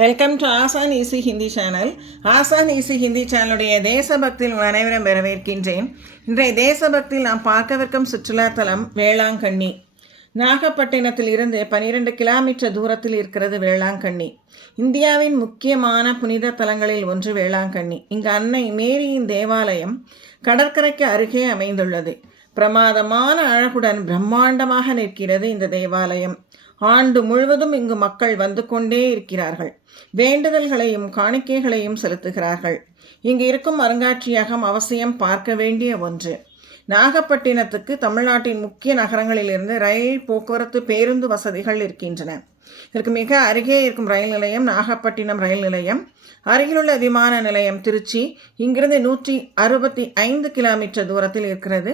Welcome to ஆசான் easy Hindi channel. ஆசான் easy Hindi சேனலுடைய தேசபக்தியில் அனைவரும் வரவேற்கின்றேன். இன்றைய தேசபக்தியில் நாம் பார்க்கவிருக்கும் சுற்றுலாத்தலம் வேளாங்கண்ணி. நாகப்பட்டினத்தில் இருந்து 12 கிலோமீட்டர் தூரத்தில் இருக்கிறது வேளாங்கண்ணி. இந்தியாவின் முக்கியமான புனித தலங்களில் ஒன்று வேளாங்கண்ணி. இங்கு அன்னை மேரியின் தேவாலயம் கடற்கரைக்கு அருகே அமைந்துள்ளது. பிரமாதமான அழகுடன் பிரம்மாண்டமாக நிற்கிறது இந்த தேவாலயம். ஆண்டு முழுவதும் இங்கு மக்கள் வந்து கொண்டே இருக்கிறார்கள். வேண்டுதல்களையும் காணிக்கைகளையும் செலுத்துகிறார்கள். இங்கு இருக்கும் அருங்காட்சியகம் அவசியம் பார்க்க வேண்டிய ஒன்று. நாகப்பட்டினத்துக்கு தமிழ்நாட்டின் முக்கிய நகரங்களிலிருந்து ரயில் போக்குவரத்து பேருந்து வசதிகள் இருக்கின்றன. இதற்கு மிக அருகே இருக்கும் ரயில் நிலையம் நாகப்பட்டினம் ரயில் நிலையம். அருகிலுள்ள விமான நிலையம் திருச்சி. இங்கிருந்து 165 கிலோமீட்டர் தூரத்தில் இருக்கிறது.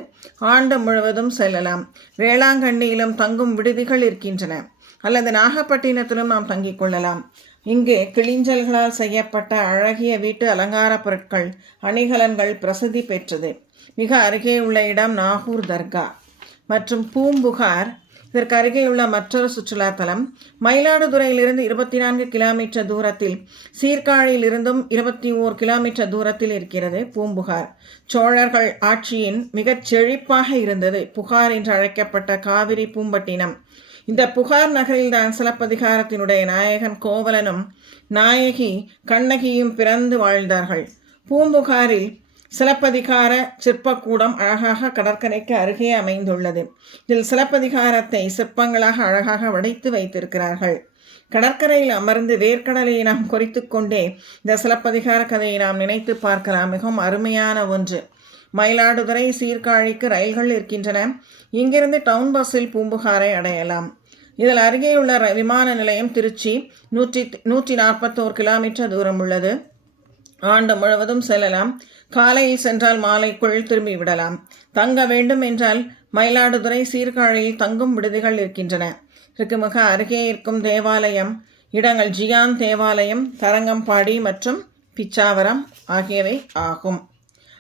ஆண்டு முழுவதும் செல்லலாம். வேளாங்கண்ணியிலும் தங்கும் விடுதிகள் இருக்கின்றன, அல்லது நாகப்பட்டினத்திலும் நாம் தங்கிக் கொள்ளலாம். இங்கு கிளிஞ்சல்களால் செய்யப்பட்ட அழகிய வீட்டு அலங்கார பொருட்கள், அணிகலன்கள் பிரசித்தி பெற்றது. மிக அருகே உள்ள இடம் நாகூர் தர்கா மற்றும் பூம்புகார். இதற்கு அருகேயுள்ள மற்றொரு சுற்றுலாத்தலம் மயிலாடுதுறையிலிருந்து 24 கிலோமீட்டர் தூரத்தில், சீர்காழியிலிருந்தும் 21 கிலோமீட்டர் தூரத்தில் இருக்கிறது பூம்புகார். சோழர்கள் ஆட்சியின் மிகச் செழிப்பாக இருந்தது புகார் என்று அழைக்கப்பட்ட காவிரி பூம்பட்டினம். இந்த புகார் நகரில்தான் சிலப்பதிகாரத்தினுடைய நாயகன் கோவலனும் நாயகி கண்ணகியும் பிறந்து வாழ்ந்தார்கள். பூம்புகாரில் சிலப்பதிகார சிற்பக்கூடம் அழகாக கடற்கரைக்கு அருகே அமைந்துள்ளது. இதில் சிலப்பதிகாரத்தை சிற்பங்களாக அழகாக வடித்து வைத்திருக்கிறார்கள். கடற்கரையில் அமர்ந்து வேர்க்கடலை நாம் குறித்து கொண்டே இந்த சிலப்பதிகார கதையை நாம் நினைத்து பார்க்கலாம். மிகவும் அருமையான ஒன்று. மயிலாடுதுறை சீர்காழிக்கு ரயில்கள் இருக்கின்றன. இங்கிருந்து டவுன் பஸ்ஸில் பூம்புகாரை அடையலாம். இதில் அருகேயுள்ள விமான நிலையம் திருச்சி. 141 கிலோமீட்டர் தூரம் உள்ளது. ஆண்டு முழுவதும் செல்லலாம். காலையில் சென்றால் மாலைக்குள் திரும்பி விடலாம். தங்க வேண்டும் என்றால் மயிலாடுதுறை சீர்காழியில் தங்கும் விடுதிகள் இருக்கின்றன. இதற்கு மிக அருகே இருக்கும் தேவாலயம் இடங்கள் ஜியான் தேவாலயம், தரங்கம்பாடி மற்றும் பிச்சாவரம் ஆகியவை ஆகும்.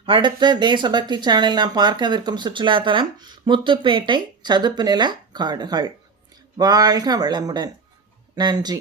அடுத்த தேசபக்தி சேனல் நாம் பார்க்கவிருக்கும் சுற்றுலாத்தலம் முத்துப்பேட்டை சதுப்பு நில காடுகள். வாழ்க வளமுடன். நன்றி.